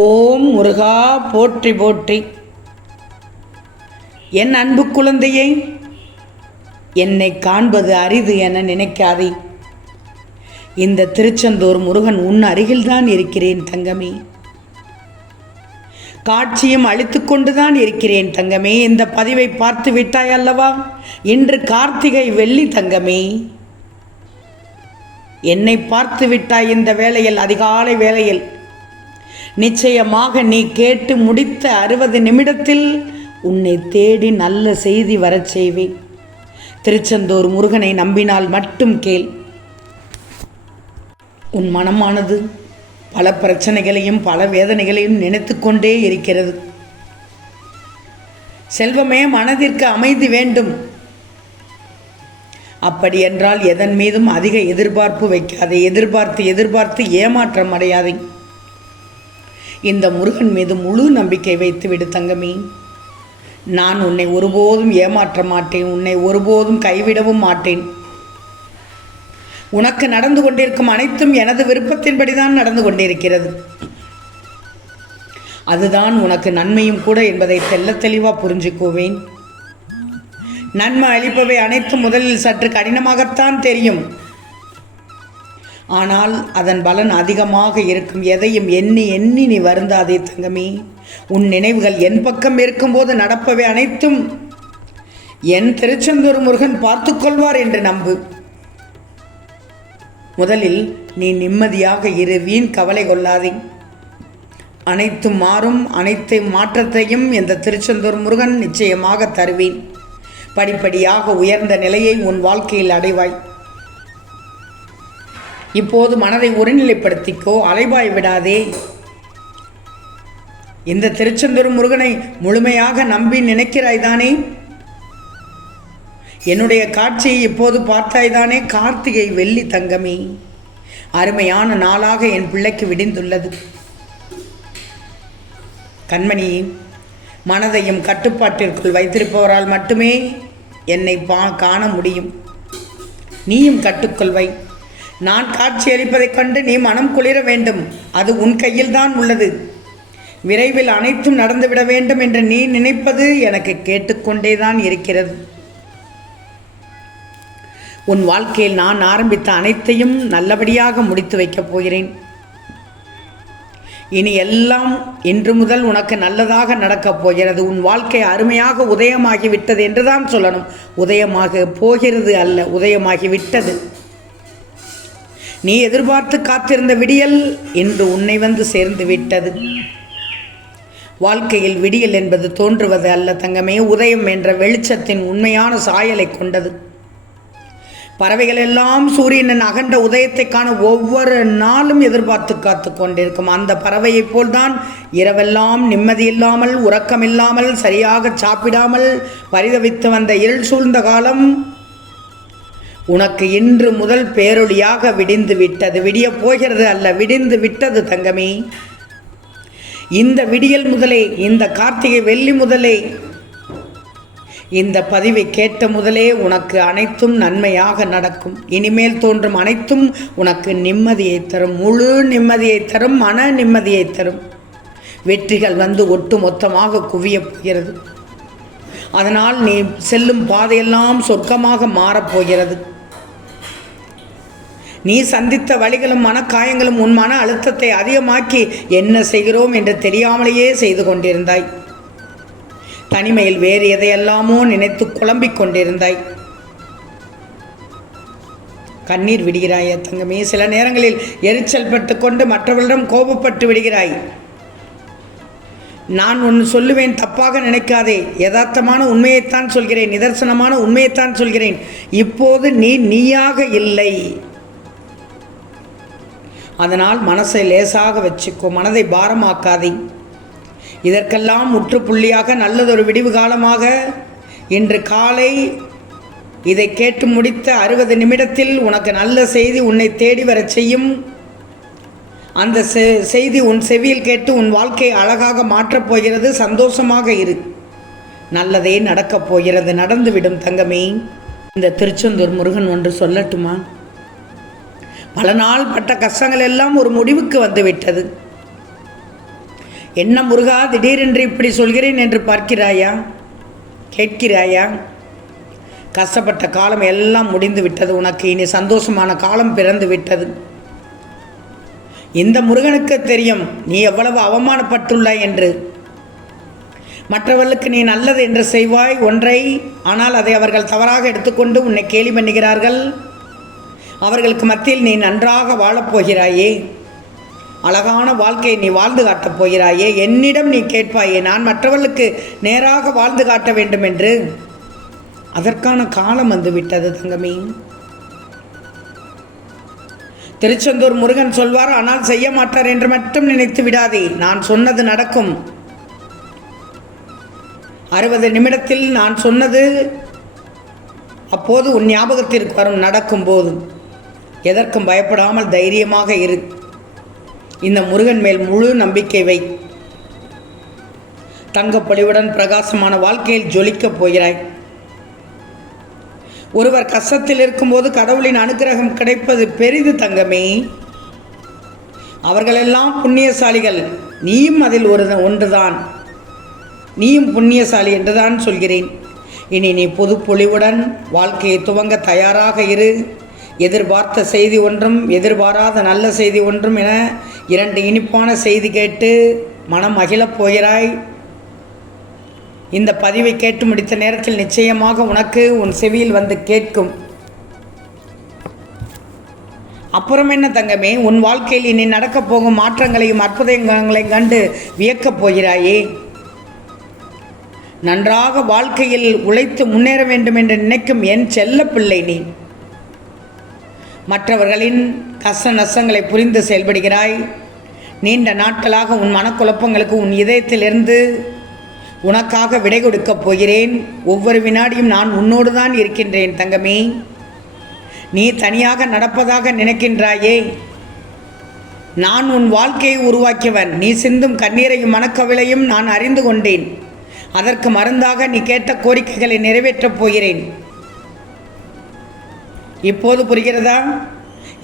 ஓம் முருகா போற்றி போற்றி. என் அன்பு குழந்தையை, என்னை காண்பது அரிது என நினைக்காதே. இந்த திருச்செந்தூர் முருகன் உன் அருகில்தான் இருக்கிறேன் தங்கமே. காட்சியும் அளித்து கொண்டுதான் இருக்கிறேன் தங்கமே. இந்த பதிவை பார்த்து விட்டாய் அல்லவா? இன்று கார்த்திகை வெள்ளி தங்கமே. என்னை பார்த்து விட்டாய். இந்த வேளையில், அதிகாலை வேளையில் நிச்சயமாக நீ கேட்டு முடித்த 60 நிமிடத்தில் உன்னை தேடி நல்ல செய்தி வரச் செய்வேன். திருச்செந்தூர் முருகனை நம்பினால் மட்டும் கேள். உன் மனமானது பல பிரச்சனைகளையும் பல வேதனைகளையும் நினைத்து கொண்டே இருக்கிறது. செல்வமே, மனதிற்கு அமைதி வேண்டும். அப்படி என்றால் எதன் மீதும் அதிக எதிர்பார்ப்பு வைக்காதே. எதிர்பார்த்து ஏமாற்றம் அடையாதே. இந்த முருகன் மீது முழு நம்பிக்கை வைத்து விடு தங்கமே. நான் உன்னை ஒருபோதும் ஏமாற்ற மாட்டேன். உன்னை ஒருபோதும் கைவிடவும் மாட்டேன். உனக்கு நடந்து கொண்டிருக்கும் அனைத்தும் எனது விருப்பத்தின்படிதான் நடந்து கொண்டிருக்கிறது. அதுதான் உனக்கு நன்மையும் கூட என்பதை தெல்ல தெளிவாக புரிஞ்சுக்குவேன். நன்மை அளிப்பவை அனைத்தும் முதலில் சற்று கடினமாகத்தான் தெரியும். ஆனால் அதன் பலன் அதிகமாக இருக்கும். எதையும் எண்ணி நீ வருந்தாதே தங்கமே. உன் நினைவுகள் என் பக்கம் இருக்கும்போது நடப்பவை அனைத்தும் என் திருச்செந்தூர் முருகன் பார்த்துக்கொள்வார் என்று நம்பு. முதலில் நீ நிம்மதியாக இரு. வீண் கவலை கொள்ளாதே. அனைத்தும் மாறும். அனைத்து மாற்றத்தையும் இந்த திருச்செந்தூர் முருகன் நிச்சயமாக தருவேன். படிப்படியாக உயர்ந்த நிலையை உன் வாழ்க்கையில் அடைவாய். இப்போது மனதை ஒருநிலைப்படுத்திக்கோ. அலைபாய் விடாதே. இந்த திருச்செந்தூர் முருகனை முழுமையாக நம்பி நினைக்கிறாய்தானே? என்னுடைய காட்சியை இப்போது பார்த்தாய்தானே? கார்த்திகை வெள்ளி தங்கமே, அருமையான நாளாக என் பிள்ளைக்கு விடிந்துள்ளது. கண்மணி, மனதையும் கட்டுப்பாட்டிற்குள் வைத்திருப்பவரால் மட்டுமே என்னை காண முடியும். நீயும் கட்டுக்குள் வை. நான் காட்சியளிப்பதைக் கண்டு நீ மனம் குளிர வேண்டும். அது உன் கையில்தான் உள்ளது. விரைவில் அனைத்தும் நடந்துவிட வேண்டும் என்று நீ நினைப்பது எனக்கு கேட்டுக்கொண்டேதான் இருக்கிறது. உன் வாழ்க்கையில் நான் ஆரம்பித்த அனைத்தையும் நல்லபடியாக முடித்து வைக்கப் போகிறேன். இனி எல்லாம் இன்று முதல் உனக்கு நல்லதாக நடக்கப் போகிறது. உன் வாழ்க்கை அருமையாக உதயமாகி விட்டது என்றுதான் சொல்லணும். உதயமாக போகிறது அல்ல, உதயமாகி விட்டது. நீ எதிர்பார்த்து காத்திருந்த விடியல் இன்று உன்னை வந்து சேர்ந்து விட்டது. வாழ்க்கையில் விடியல் என்பது தோன்றுவது அல்ல தங்கமே, உதயம் என்ற வெளிச்சத்தின் உண்மையான சாயலை கொண்டது. பறவைகள் எல்லாம் சூரியனின் அகண்ட உதயத்தை காண ஒவ்வொரு நாளும் எதிர்பார்த்து காத்து கொண்டிருக்கும். அந்த பறவையைப் போல்தான் இரவெல்லாம் நிம்மதியில்லாமல், உறக்கமில்லாமல், சரியாக சாப்பிடாமல் பரிதவித்து வந்த இருள் சூழ்ந்த காலம் உனக்கு இன்று முதல் பேரொளியாக விடிந்து விட்டது. விடியப் போகிறது அல்ல, விடிந்து விட்டது தங்கமே. இந்த விடியல் முதலே, இந்த கார்த்திகை வெள்ளி முதலே, இந்த பதிவை கேட்ட முதலே உனக்கு அனைத்தும் நன்மையாக நடக்கும். இனிமேல் தோன்றும் அனைத்தும் உனக்கு நிம்மதியை தரும். முழு நிம்மதியை தரும். மன நிம்மதியை தரும். வெற்றிகள் வந்து ஒட்டு மொத்தமாக குவியப் போகிறது. அதனால் நீ செல்லும் பாதையெல்லாம் சொர்க்கமாக மாறப்போகிறது. நீ சந்தித்த வழிகளும் மனக்காயங்களும் உன் மன அழுத்தத்தை அதிகமாக்கி என்ன செய்கிறோம் என்று தெரியாமலேயே செய்து கொண்டிருந்தாய். தனிமையில் வேறு எதையெல்லாமோ நினைத்து குழம்பிக் கொண்டிருந்தாய். கண்ணீர் விடுகிறாய் தங்கமே. சில நேரங்களில் எரிச்சல் பட்டு கொண்டு மற்றவர்களிடம் கோபப்பட்டு விடுகிறாய். நான் ஒன்று சொல்லுவேன், தப்பாக நினைக்காதே. யதார்த்தமான உண்மையைத்தான் சொல்கிறேன், நிதர்சனமான உண்மையைத்தான் சொல்கிறேன். இப்போது நீயாக இல்லை. அதனால் மனசை லேசாக வச்சுக்கோ. மனதை பாரமாக்காதே. இதற்கெல்லாம் முற்றுப்புள்ளியாக நல்லதொரு விடிவு காலமாக இன்று காலை இதை கேட்டு முடித்த 60 நிமிடத்தில் உனக்கு நல்ல செய்தி உன்னை தேடி வரச் செய்யும். அந்த செய்தி உன் செவியில் கேட்டு உன் வாழ்க்கையை அழகாக மாற்றப் போகிறது. சந்தோஷமாக இரு. நல்லதே நடக்கப் போகிறது. நடந்துவிடும் தங்கமே. இந்த திருச்செந்தூர் முருகன் ஒன்று சொல்லட்டுமா? பல நாள் பட்ட கஷ்டங்கள் எல்லாம் ஒரு முடிவுக்கு வந்துவிட்டது. என்ன முருகா திடீரென்று இப்படி சொல்கிறேன் என்று பார்க்கிறாயா, கேட்கிறாயா? கஷ்டப்பட்ட காலம் எல்லாம் முடிந்து விட்டது. உனக்கு இனி சந்தோஷமான காலம் பிறந்து விட்டது. இந்த முருகனுக்கு தெரியும் நீ எவ்வளவு அவமானப்பட்டுள்ளாய் என்று. மற்றவர்களுக்கு நீ நல்லது என்று செய்வாய் ஒன்றை, ஆனால் அதை அவர்கள் தவறாக எடுத்துக்கொண்டு உன்னை கேலி பண்ணுகிறார்கள். அவர்களுக்கு மத்தியில் நீ நன்றாக வாழப்போகிறாயே, அழகான வாழ்க்கையை நீ வாழ்ந்து காட்டப் போகிறாயே. என்னிடம் நீ கேட்பாயே, நான் மற்றவர்களுக்கு நேராக வாழ்ந்து காட்ட வேண்டும் என்று. அதற்கான காலம் வந்து விட்டது தங்கமே. திருச்செந்தூர் முருகன் சொல்வார், ஆனால் செய்ய மாட்டார் என்று மட்டும் நினைத்து விடாதே. நான் சொன்னது நடக்கும். 60 நிமிடத்தில் நான் சொன்னது அப்போது உன் ஞாபகத்திற்கு வரும். நடக்கும்போது எதற்கும் பயப்படாமல் தைரியமாக இரு. இந்த முருகன் மேல் முழு நம்பிக்கை வை. தங்கப்பொலிவுடன் பிரகாசமான வாழ்க்கையில் ஜொலிக்கப் போகிறாய். ஒருவர் கஷ்டத்தில் இருக்கும்போது கடவுளின் அனுகிரகம் கிடைப்பது பெரிது தங்கமே. அவர்களெல்லாம் புண்ணியசாலிகள். நீயும் அதில் ஒன்றுதான். நீயும் புண்ணியசாலி என்றுதான் சொல்கிறேன். இனி நீ புது பொலிவுடன் வாழ்க்கையை துவங்க தயாராக இரு. எதிர்பார்த்த செய்தி ஒன்றும் எதிர்பாராத நல்ல செய்தி ஒன்றும் என 2 இனிப்பான செய்தி கேட்டு மனம் மகிழப் போகிறாய். இந்த பதிவை கேட்டு முடித்த நேரத்தில் நிச்சயமாக உனக்கு உன் செவியில் வந்து கேட்கும். அப்புறம் என்ன தங்கமே, உன் வாழ்க்கையில் இனி நடக்கப் போகும் மாற்றங்களையும் அற்புதங்களையும் கண்டு வியக்கப் போகிறாயே. நன்றாக வாழ்க்கையில் உழைத்து முன்னேற வேண்டும் என்று நினைக்கும் என் செல்ல பிள்ளை நீ. மற்றவர்களின் கஷ்ட நஷ்டங்களை புரிந்து செயல்படுகிறாய். நீண்ட நாட்களாக உன் மனக்குழப்பங்களுக்கு உன் இதயத்திலிருந்து உனக்காக விடை கொடுக்கப் போகிறேன். ஒவ்வொரு வினாடியும் நான் உன்னோடு தான் இருக்கின்றேன் தங்கமே. நீ தனியாக நடப்பதாக நினைக்கின்றாயே. நான் உன் வாழ்க்கையை உருவாக்கியவன். நீ சிந்தும் கண்ணீரையும் மனக்கவலையும் நான் அறிந்து கொண்டேன். அதற்கு மருந்தாக நீ கேட்ட கோரிக்கைகளை நிறைவேற்றப் போகிறேன். இப்போது புரிகிறதா?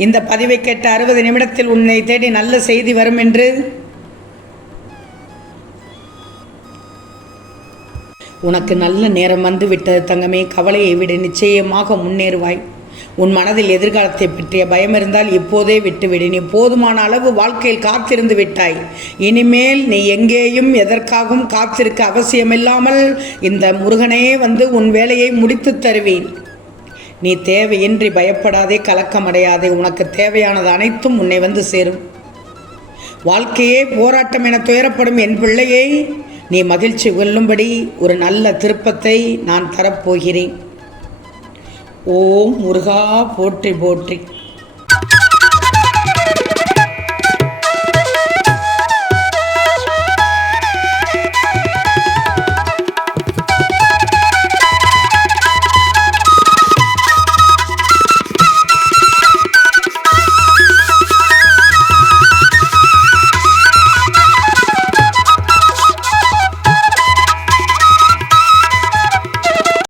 இந்த பதிவை கேட்ட 60 நிமிடத்தில் உன்னை தேடி நல்ல செய்தி வரும் என்று. உனக்கு நல்ல நேரம் வந்து விட்டது தங்கமே. கவலையை விட நிச்சயமாக முன்னேறுவாய். உன் மனதில் எதிர்காலத்தை பற்றிய பயம் இருந்தால் இப்போதே விட்டுவிடு. நீ போதுமான அளவு வாழ்க்கையில் காத்திருந்து விட்டாய். இனிமேல் நீ எங்கேயும் எதற்காகவும் காத்திருக்க அவசியமில்லாமல் இந்த முருகனே வந்து உன் வேலையை முடித்து தருவேன். நீ தேவையின்றி பயப்படாதே, கலக்கமடையாதே. உனக்கு தேவையானது அனைத்தும் உன்னை வந்து சேரும். வாழ்க்கையே போராட்டம் என துயரப்படும் என் பிள்ளையை நீ மகிழ்ச்சி கொள்ளும்படி ஒரு நல்ல திருப்பத்தை நான் தரப்போகிறேன். ஓம் முருகா போற்றி போற்றி.